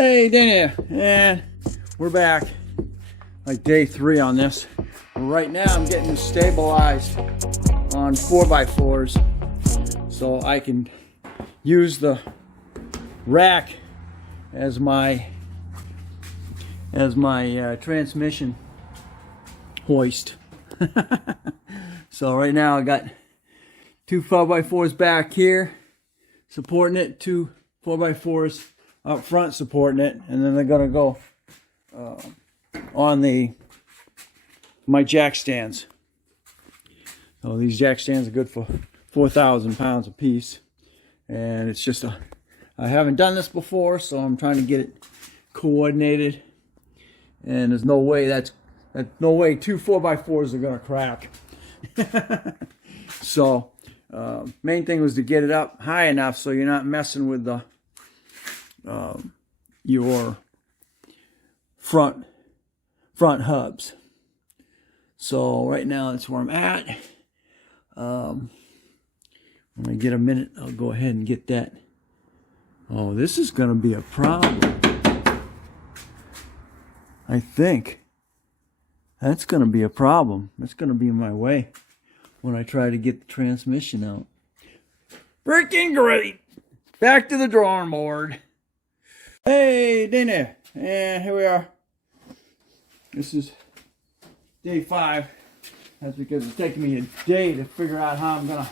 Hey, Dana, and we're back. Like day 3 on this. Right now I'm getting stabilized on 4x4s so I can use the rack as my transmission hoist. So right now I got 2 4x4s back here supporting it, 2 4x4s up front supporting it, and then they're gonna go on my jack stands. So these jack stands are good for 4,000 pounds a piece, and it's just I haven't done this before, so I'm trying to get it coordinated, and there's no way no way 2 4x4s are gonna crack. So main thing was to get it up high enough so you're not messing with the your front hubs. So right now that's where I'm at. When I get a minute, I'll go ahead and get that. Oh, this is going to be a problem. I think that's going to be a problem. That's going to be in my way when I try to get the transmission out. Freaking great! Back to the drawing board. Hey, Dana, and here we are. This is day 5. That's because it's taking me a day to figure out how I'm gonna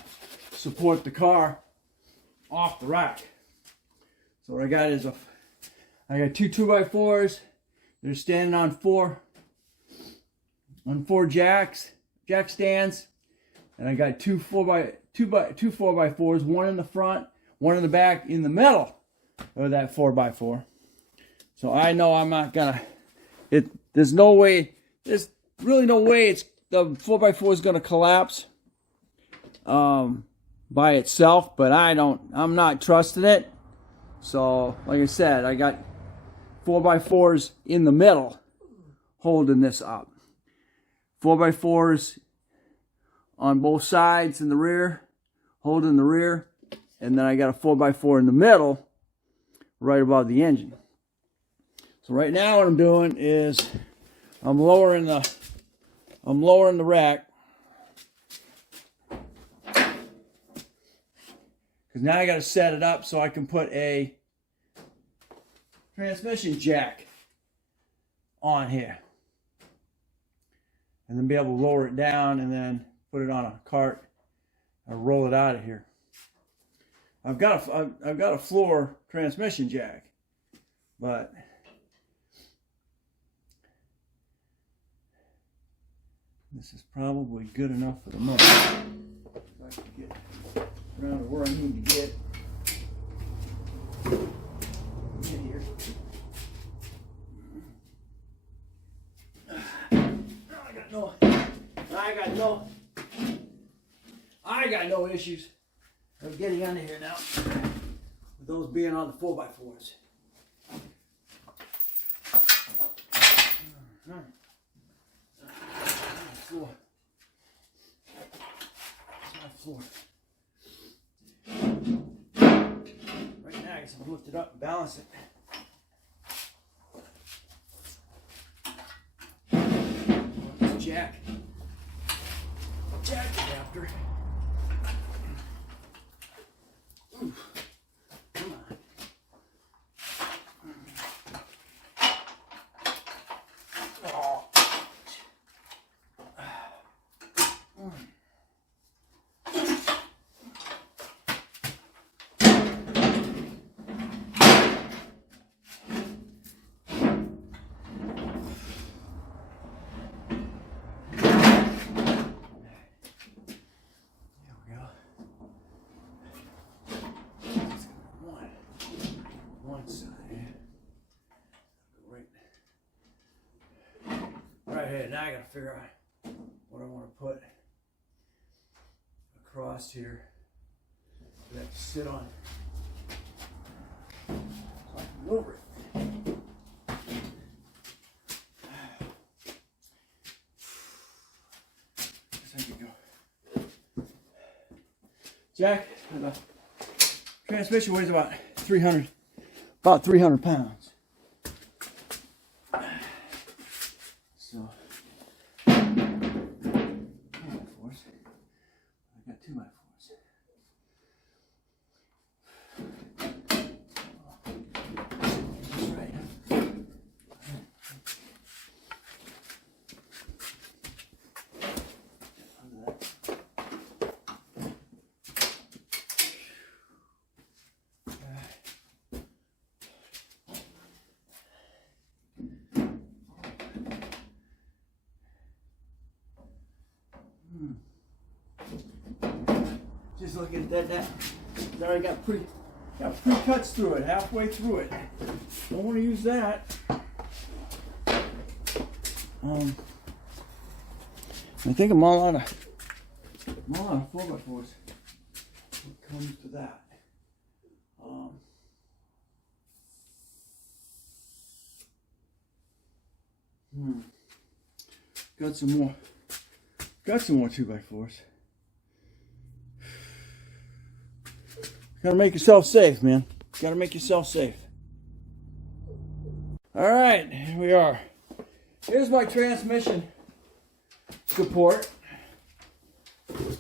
support the car off the rack. So what I got is I got 2 2x4s. They're standing on 4 jack stands, and I got 2 4x4s, one in the front, one in the back, in the middle of that 4x4. So I know I'm not gonna. There's no way. There's really no way the 4x4 is gonna collapse by itself. But I'm not trusting it. So like I said, I got 4x4s in the middle holding this up. 4x4s on both sides in the rear, holding the rear, and then I got a 4x4 in the middle, right above the engine. So right now what I'm doing is I'm lowering the rack, because now I got to set it up so I can put a transmission jack on here, and then be able to lower it down and then put it on a cart and roll it out of here. I've got a floor transmission jack, but this is probably good enough for the moment. If I can get around to where I need to get here. I got no issues of getting under here now, with those being on the 4x4s. Floor. It's my floor. Right now, I guess I'm gonna lift it up and balance it. This jack adapter. Ooh. Come on. Oh. Right here, now I gotta figure out what I want to put across here that to sit on so I can maneuver it. Jack, the transmission weighs about 300 pounds. 2x4s. That's right. Just looking at that. There I got pre cuts through it, halfway through it. Don't want to use that. I think I'm all out of 4x4s. What comes to that? Got some more 2x4s. Gotta make yourself safe, man. Gotta make yourself safe. All right, here we are. Here's my transmission support. I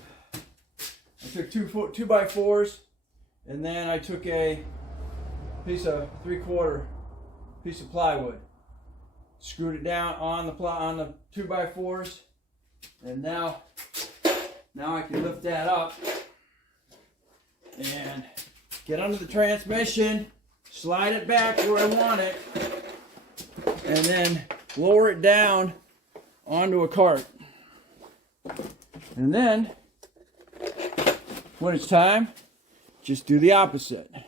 took 2x4s, and then I took a piece of 3/4 piece of plywood, screwed it down on the 2x4s, and now I can lift that up and get under the transmission, slide it back where I want it, and then lower it down onto a cart. And then, when it's time, just do the opposite. Now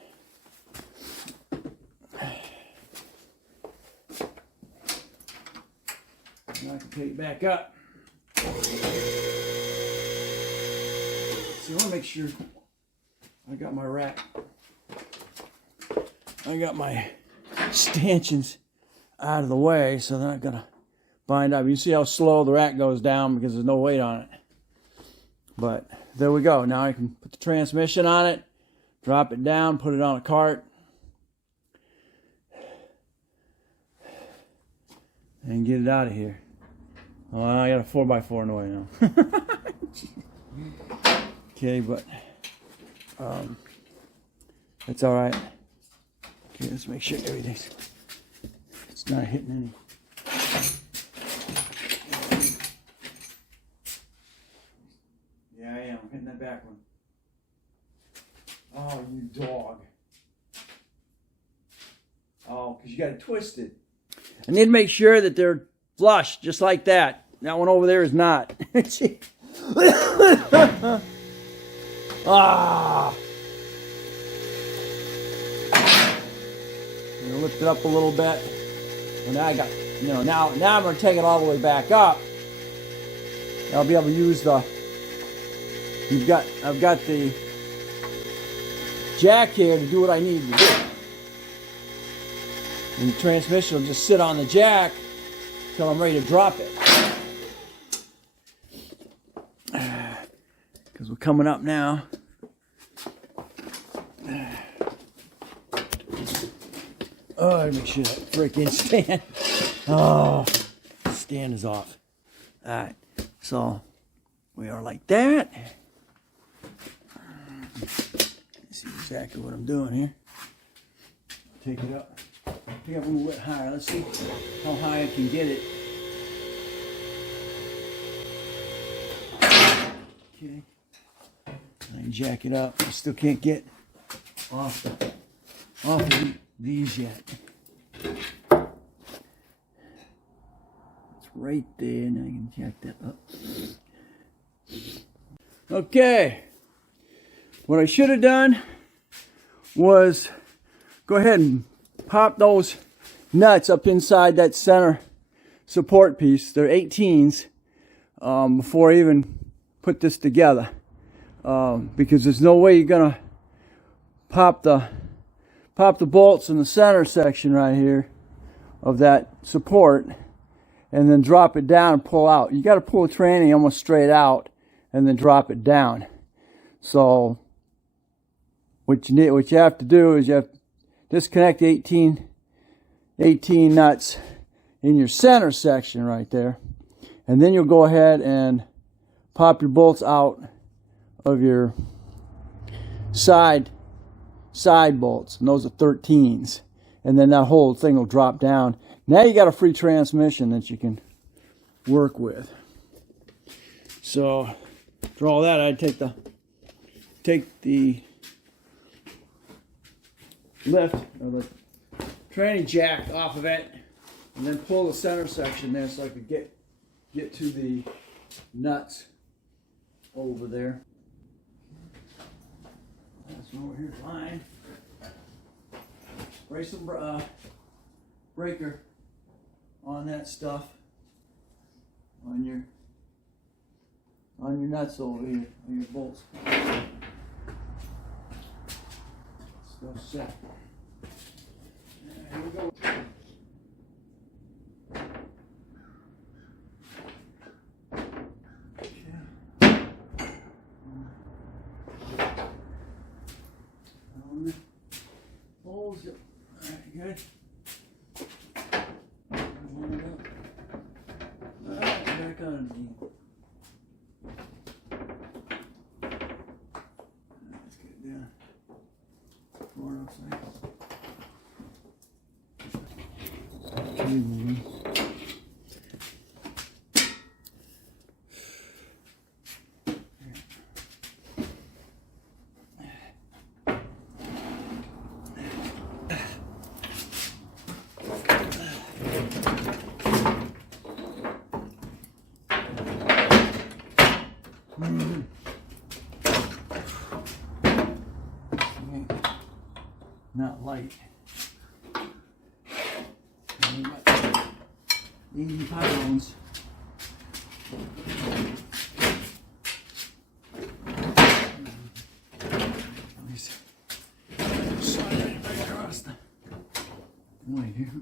I can take it back up. So I want to make sure I got my rack. I got my stanchions out of the way so they're not gonna bind up. You see how slow the rack goes down because there's no weight on it. But there we go. Now I can put the transmission on it, drop it down, put it on a cart, and get it out of here. Oh, I got a 4x4 in the way now. Okay, but it's all right. Okay, let's make sure it's not hitting any. Yeah, I am. I'm hitting that back one. Oh, you dog. Oh, because you got it twisted. I need to make sure that they're flush, just like that. That one over there is not. Ah. I'm gonna lift it up a little bit. And now I got, now I'm gonna take it all the way back up. I'll be able to use I've got the jack here to do what I need to do. And the transmission will just sit on the jack until I'm ready to drop it. Because we're coming up now. Oh, I gotta make sure that freaking stand. Oh, stand is off. Alright, so we are like that. See exactly what I'm doing here. Take it up. Take it up a little bit higher. Let's see how high I can get it. Okay. I can jack it up. I still can't get off of these yet. It's right there. Now I can jack that up. Okay. What I should have done was go ahead and pop those nuts up inside that center support piece. They're 18s before I even put this together. Because there's no way you're gonna pop the bolts in the center section right here of that support and then drop it down and pull out. You got to pull the tranny almost straight out and then drop it down. So what you have to do is you have to disconnect the 18 nuts in your center section right there, and then you'll go ahead and pop your bolts out of your side bolts, and those are 13s, and then that whole thing will drop down. Now you got a free transmission that you can work with. So for all that, I'd take the lift or the tranny jack off of it, and then pull the center section there so I could get to the nuts over there. That's over here fine. Spray some breaker on that stuff on your nuts over here, on your bolts. Stuff set. Here we go. Holes it. Alright, good. Alright, back on again. Let's get it down. Forward upside. Okay, not light. 80 pounds. Slide it right across the way here.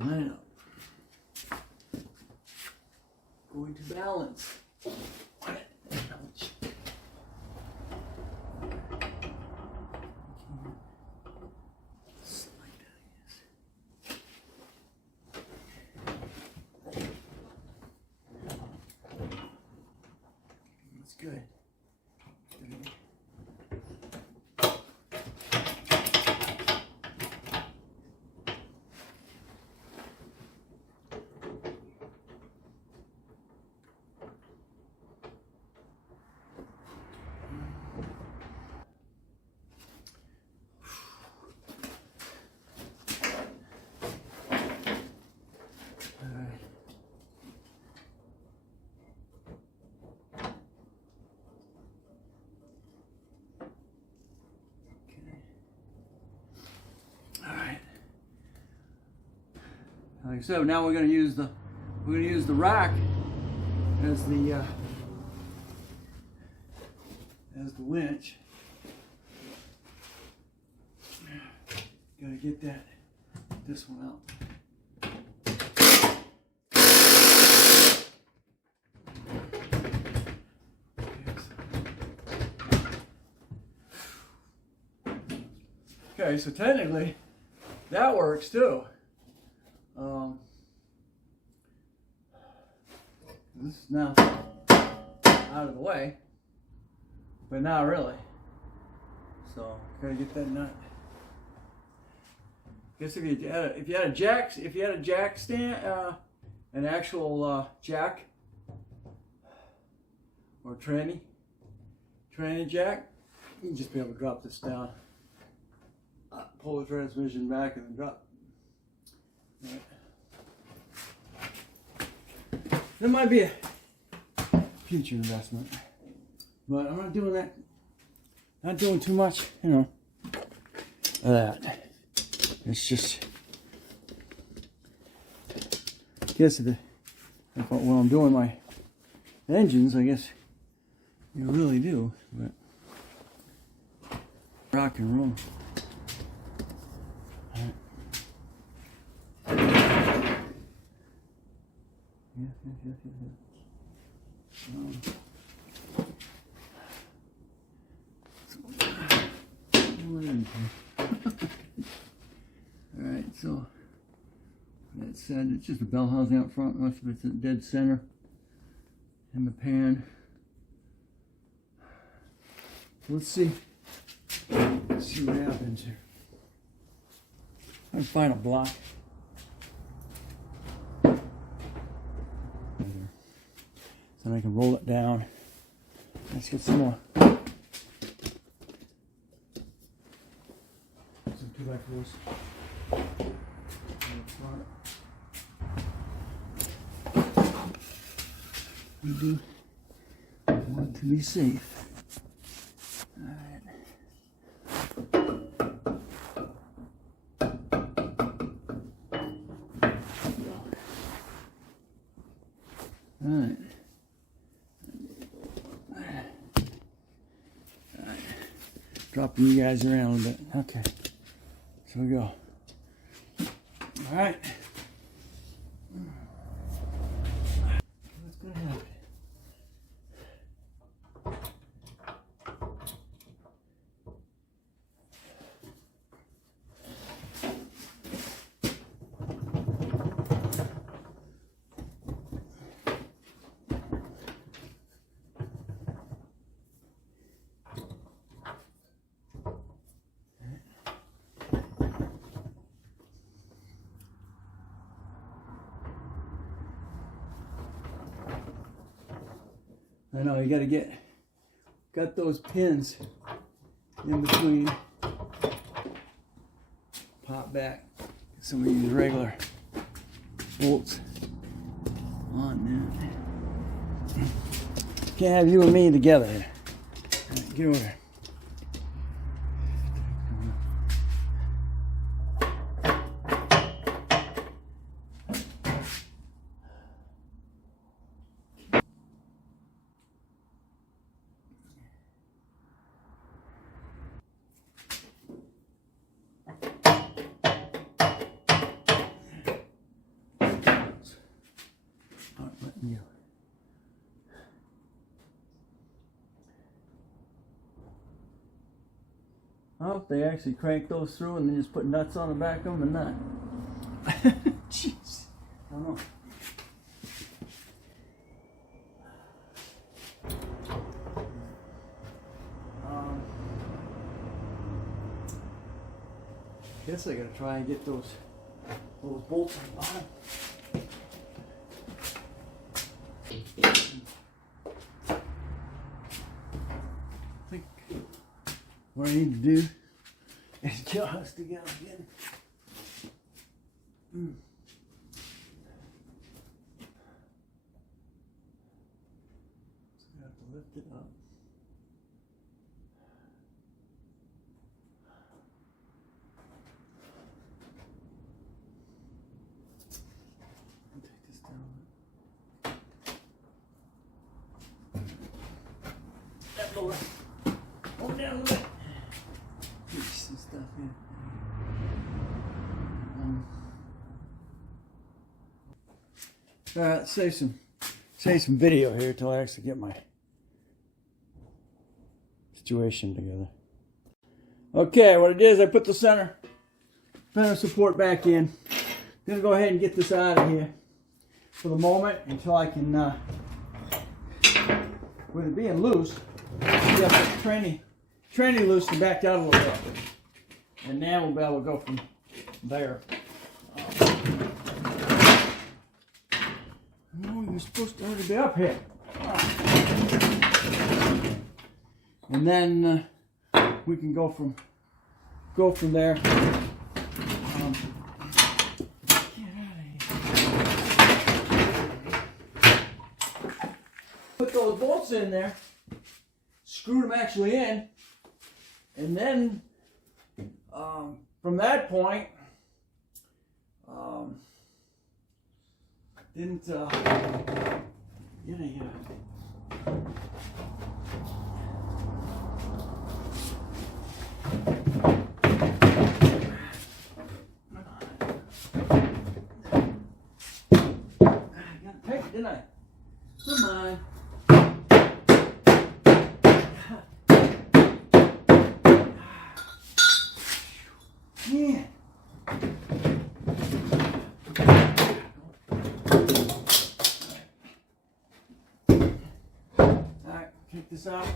Line up. Going to balance. Ouch. Slide that, that's good. Like I said, now we're going to use the rack as the winch. Got to get this one out. Okay, so technically that works too. This is now out of the way, but not really. So gotta get that nut. I guess if you had a jack stand, an actual jack or tranny jack, you can just be able to drop this down, pull the transmission back, and then drop. All right. That might be a future investment, but I'm not doing that. Not doing too much, you know, of that. It's just, I guess when I'm doing my engines, I guess you really do. But rock and roll. Alright, so said, it's just a bell housing out front. Most of it's in dead center. And the pan. Let's see. Let's see what happens here. I can find a block. Then I can roll it down. Let's get some more. Some 2x4s. We do want to be safe. Alright. Alright. Dropping you guys around a little bit. Okay. So we go. Alright. What's going to happen? I know, you gotta got those pins in between. Pop back some of these regular bolts on now. Can't have you and me together here. All right, get over there. Oh, they actually crank those through and then just put nuts on the back of them and not. Jeez. I don't know. Guess I gotta try and get those bolts on the bottom. I think what I need to do is just together again. So I have to lift it up. Take this down. That lower. Hold down a little bit. Get some stuff in. All right, let's save some video here till I actually get my situation together. Okay, what it is, I put the center support back in. I'm gonna go ahead and get this out of here for the moment until I can, with it being loose, yeah, put the tranny loose and back out a little bit. And now we'll be able to go from there. No, you're supposed to already be up here. And then we can go from there. Get out of here. Put those bolts in there. Screw them actually in, and then from that point, didn't get a I got tight, didn't I? Come on. Yeah. Take this out.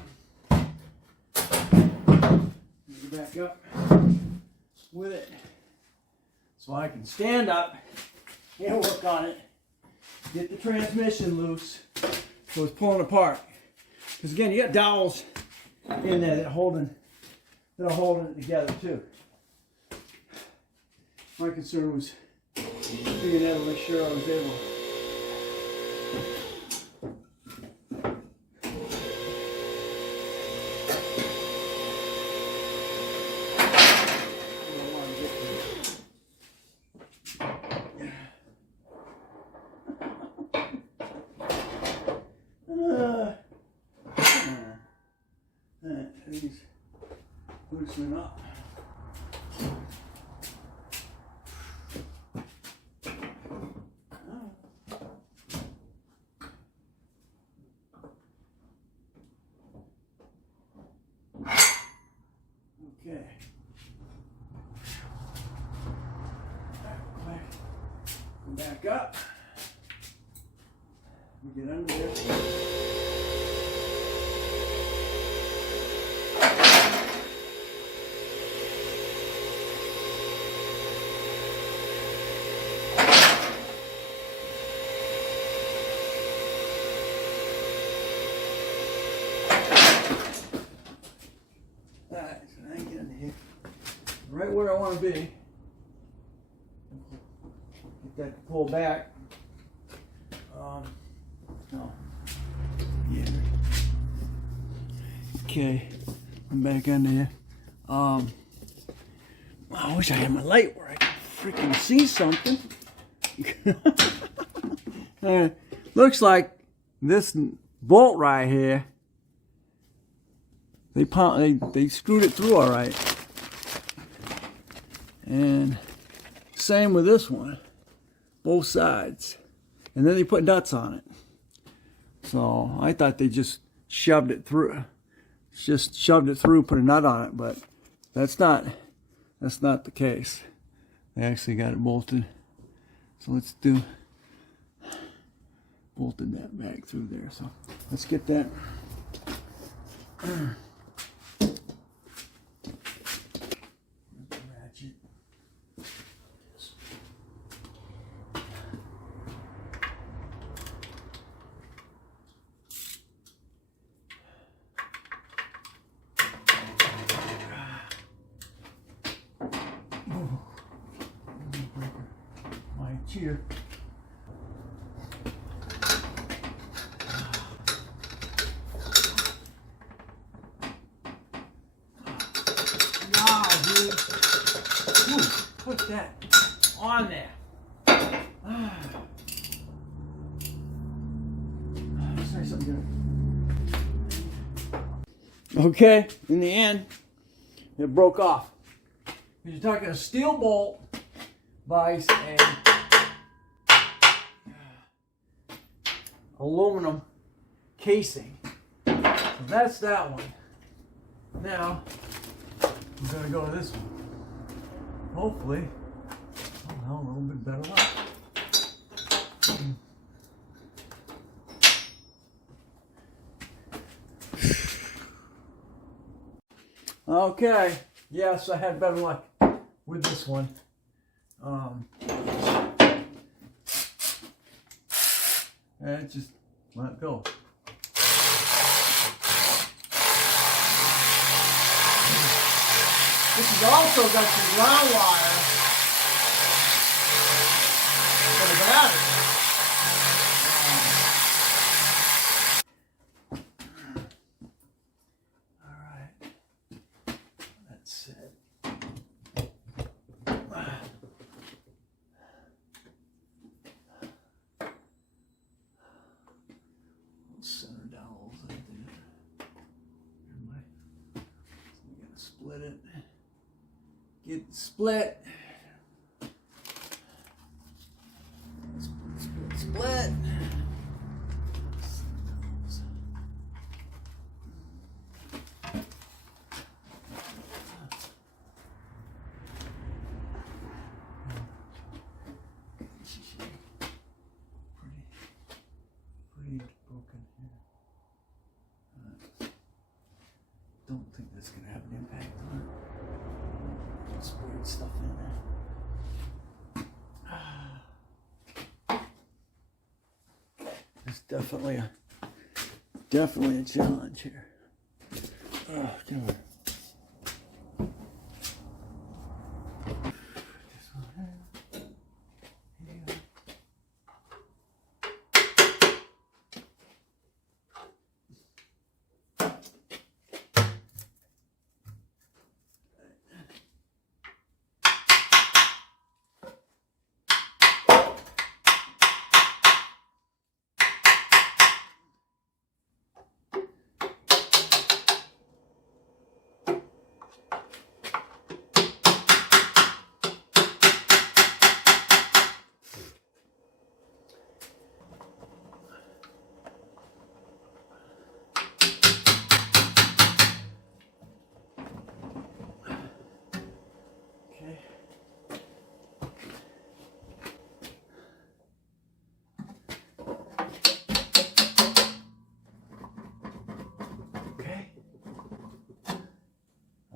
Get back up with it so I can stand up and work on it. Get the transmission loose so it's pulling apart. Because again, you got dowels in there that are holding it together too. My concern was being able to make sure I was able. These loosening up. Okay. Back up. We get under there. Right where I want to be. Get that pull back. No. Yeah. Okay. I'm back under here. I wish I had my light where I could freaking see something. Looks like this bolt right here. They screwed it through all right. And same with this one, both sides. And then they put nuts on it. So I thought they just shoved it through. Just shoved it through, put a nut on it, but that's not the case. They actually got it bolted. So let's bolted that back through there. So let's get that. Here. Wow, dude. Ooh, put that on there. Let's try something good. Okay, in the end, it broke off. You're talking a steel bolt vise and aluminum casing. So that's that one. Now I'm going to go to this one. Hopefully I'll have a little bit better luck. Okay, yes, I had better luck with this one. And just let it go. This has also got some ground wire for the battery. All right, that's it. Center dowels right there. So we gotta split it. Get it split. Split. Pretty broken here. don't think that's going to have an impact on it. Just weird stuff in there. It's definitely a challenge here. Oh, come on.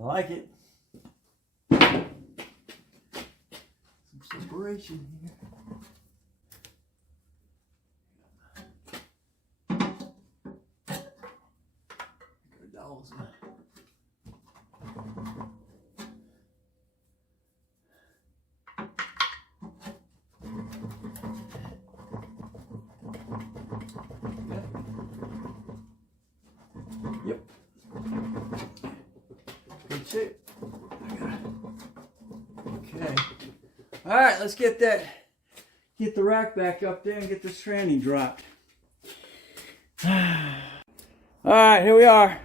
I like it. Some separation here. Good dolls. Yep. Good shape. Okay. All right, let's get the rack back up there and get the tranny dropped. All right, here we are.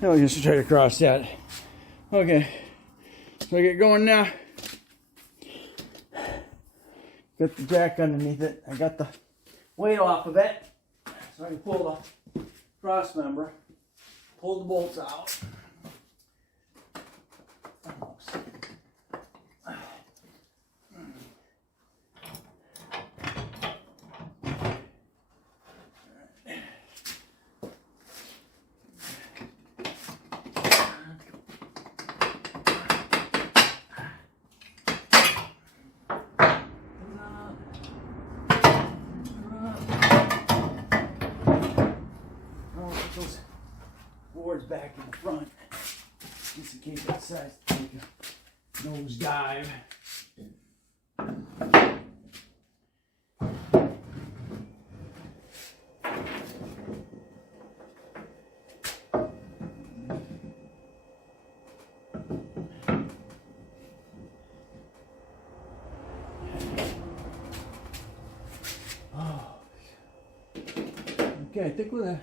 Now we can straight across that. Okay, so I get going now. Got the jack underneath it. I got the weight off of it, so I can pull the cross member, pull the bolts out. Boards back in the front, just in case that decides to take a nose dive. Oh. Okay, I think I'm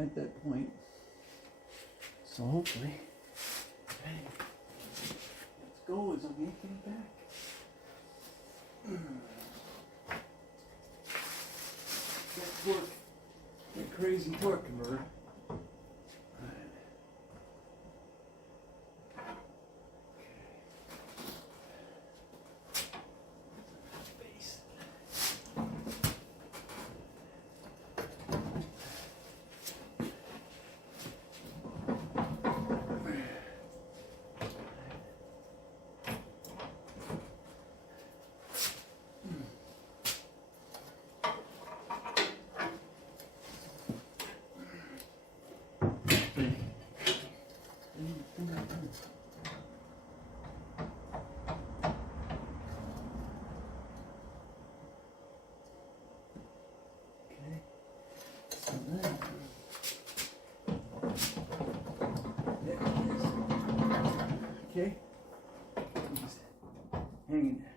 at that point. So hopefully, okay, let's go as I'm making it back. That torque, that crazy torque converter. Okay, just hanging there.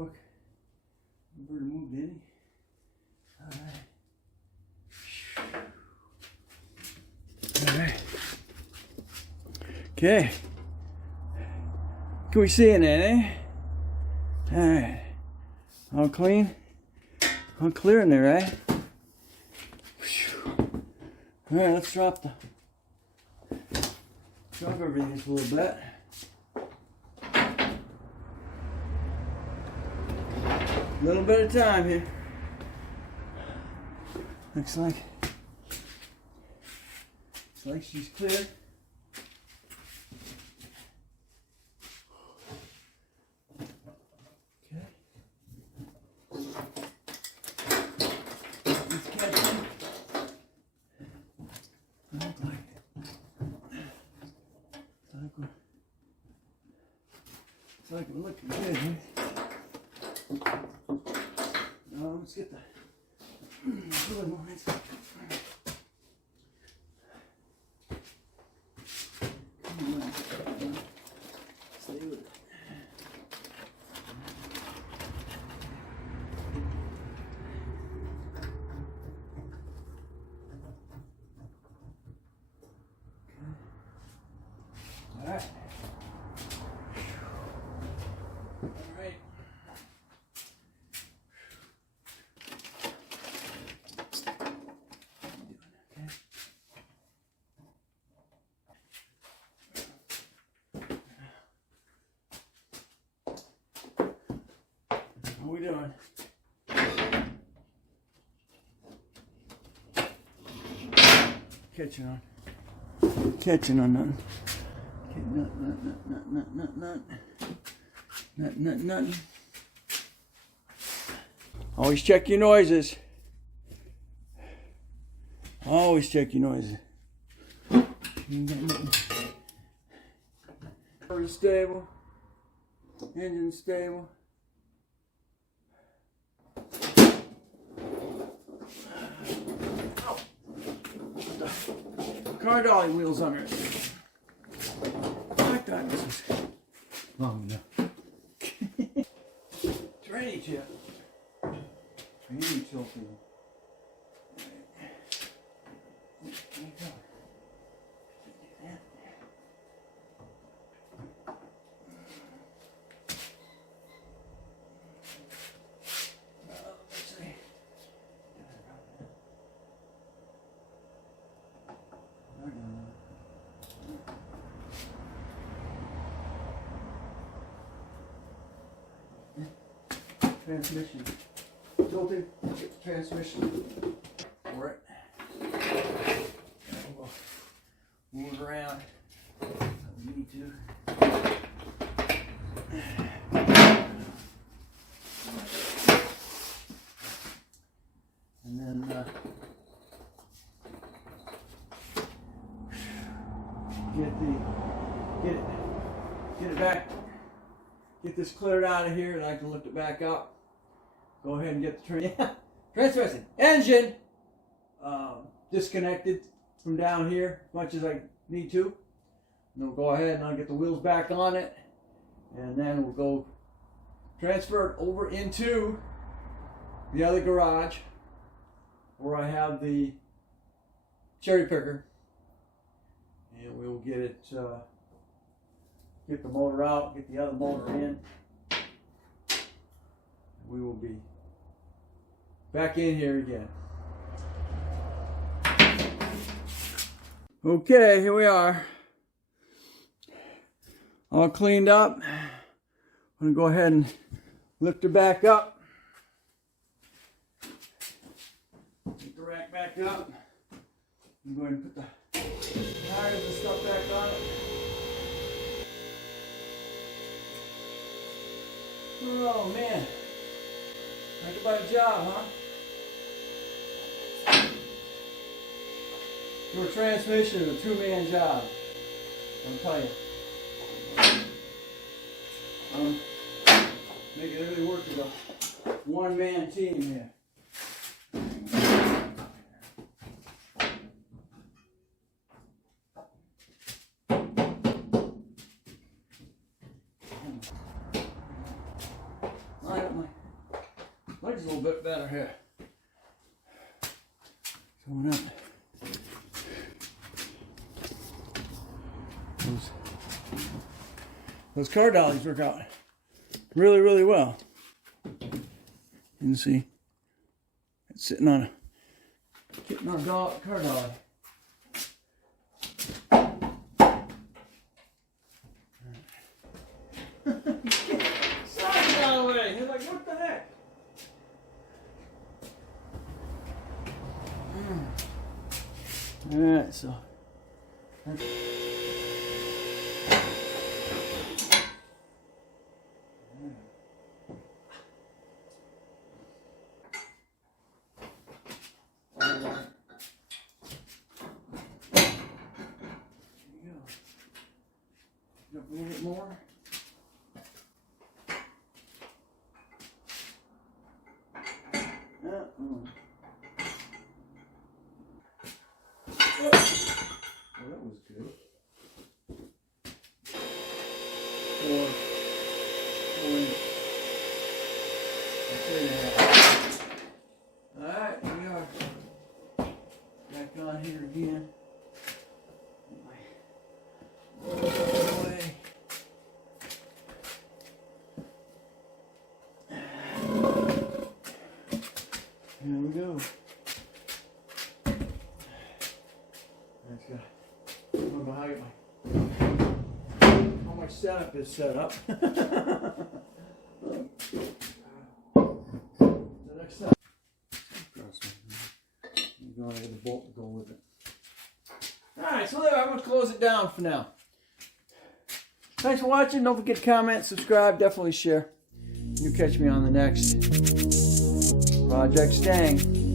fuck. Never moved any. Alright. Okay. Can we see in it, eh? Alright. All clean? All clear in there, right? Alright, let's drop everything just a little bit. A little bit of time here. Looks like she's clear. Okay. Let's catch him. It's like we're looking good here. Now let's get the other lines. Come on. Stay with it. All right. What are we doing? Catching on nothing. Okay, nothing. Always check your noises. Always check your noises. Stable. Engine stable. Car dolly wheels under it. Like that, this is long enough. Drainage here. Drainage filter. There you go. Transmission. Tilted transmission. For it. We'll move it around. We need to. And then get it back. Get this cleared out of here, and I can lift it back up. Go ahead and get the transmission engine disconnected from down here as much as I need to. And we'll go ahead and I'll get the wheels back on it, and then we'll go transfer it over into the other garage where I have the cherry picker, and we'll get it. Get the motor out, get the other motor in. We will be back in here again. Okay, here we are. All cleaned up. I'm going to go ahead and lift her back up. Get the rack back up. I'm going to put the tires and stuff back on it. Oh man, think about a job, huh? Your transmission is a two-man job, I'll tell you. Making everything work as a one-man team here. Line up Leg's a little bit better here. Going up. Those car dollies work out really, really well. You can see it's sitting on a car dolly. Slide out of the way. You're like, what the heck? Alright, so a little bit more. Well, that was good. 4 inch. 3.5. Alright, here we are. Back on here again. Here we go. That's good. I don't know how my setup is set up. The next step. I'm going to get a bolt to go with it. Alright, so there, I'm going to close it down for now. Thanks for watching. Don't forget to comment, subscribe, definitely share. You'll catch me on the next Project Stang.